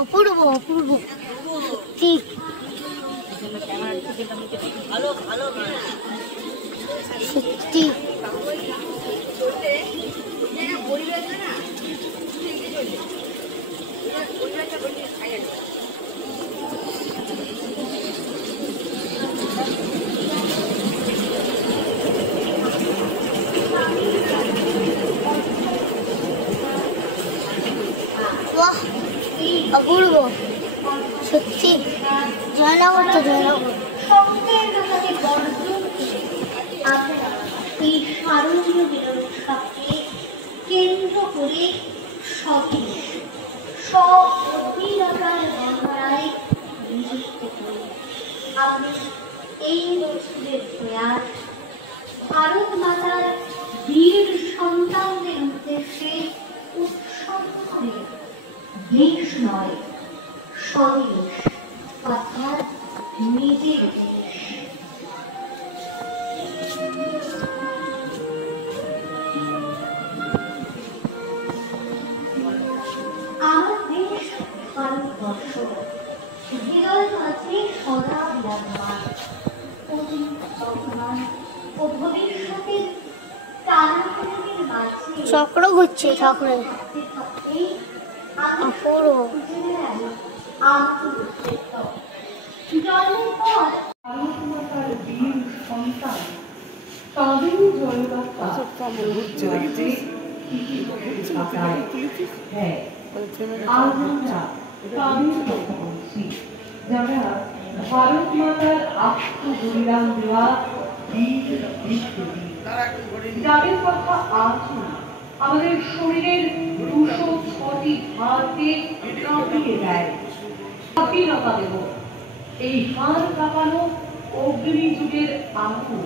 অপূর্ব অপূর্ব ঠিক সত্যি বাহ অপূর্ব সত্যি জয়নগর তো জয়নগর এই শারদীয় মিলন উৎসবকে কেন্দ্র করে সবই স্বধীনতার বন্ধনায় নিযুক্ত করি। আমি এই বছরের প্রয়াস ভারত মাতার বীর সন্তানদের উদ্দেশ্যে উৎসর্গ করে দেশ নয় স্বদেশ অর্থাৎ নিজের দেশ। আমার দেশ ভারতবর্ষ হৃদয় মাঝে সদা বিরাজমান, অতীত বর্তমান ও ভবিষ্যতের টানাপোড়েনের মাঝে চক্র ঘুরছে চক্রে অপূর্ব জন্মের পর ভারতমাতার বীর সন্তান তাদের জয়গাথা হ্যাঁ আজ আমরা তাদের কথা বলছি যারা ভারত মাতার আত্মবলিদান দেওয়া বীর বিপ্লবী, যাদের কথা আজ আমাদের শরীরের 206টি হাড়কে কাঁপিয়ে দেয়। স্বাধীনতা দেব এই হাড় কাঁপানো অগ্নি যুগের আগুন